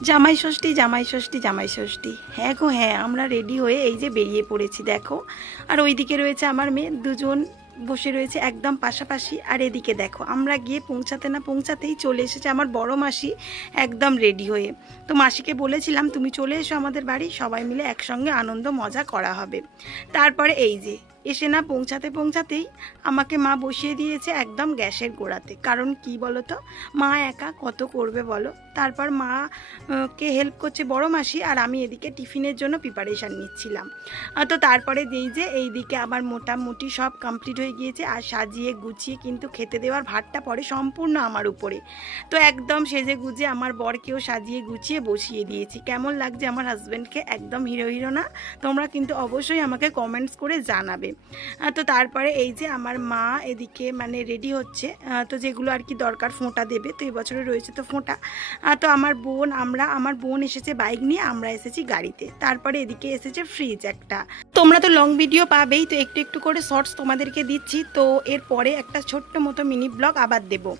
জামাই ষষ্ঠী, জামাই ষষ্ঠী, জামাই ষষ্ঠী। হ্যাঁ গো হ্যাঁ, আমরা রেডি হয়ে এই যে বেরিয়ে পড়েছি দেখো। আর ওইদিকে রয়েছে আমার মেয়ে, দুজন বসে রয়েছে একদম পাশাপাশি। আর এদিকে দেখো আমরা গিয়ে পৌঁছাতে না পৌঁছাতেই চলে এসেছে আমার বড় মাসি একদম রেডি হয়ে। তো মাসিকে বলেছিলাম তুমি চলে এসো আমাদের বাড়ি, সবাই মিলে একসঙ্গে আনন্দ মজা করা হবে। তারপরে এই যে এসে না পৌঁছাতে পৌঁছাতেই আমাকে মা বসিয়ে দিয়েছে একদম গ্যাসের গোড়াতে। কারণ কি বলো তো, মা একা কত করবে বলো। তারপর মা কে হেল্প করছে বড় মাসি, আর আমি এদিকে টিফিনের জন্য প্রিপারেশান নিচ্ছিলাম। তো তারপরে যেই যে এইদিকে আবার মোটামুটি সব কমপ্লিট হয়ে গিয়েছে, আর সাজিয়ে গুছিয়ে কিন্তু খেতে দেওয়ার ভারটা পড়ে সম্পূর্ণ আমার উপরে। তো একদম সেজে গুজে আমার বরকেও সাজিয়ে গুছিয়ে বসিয়ে দিয়েছি। কেমন লাগছে আমার হাজব্যান্ডকে, একদম হিরো হিরো না? তোমরা কিন্তু অবশ্যই আমাকে কমেন্টস করে জানাবে। তো তারপরে এই যে আমার মা এদিকে মানে রেডি হচ্ছে, তো যেগুলো আর কি দরকার, ফোঁটা দেবে তো এবছরে রয়েছে তো ফোঁটা। তো আমার বোন এসেছে বাইক নিয়ে, আমরা এসেছি গাড়িতে। তারপরে এদিকে এসেছে ফ্রিজ একটা। তোমরা তো লং ভিডিও পাবেই, তো একটু একটু করে শর্টস তোমাদেরকে দিচ্ছি। তো এরপরে একটা ছোট্ট মতো মিনি ব্লগ আবার দেবো।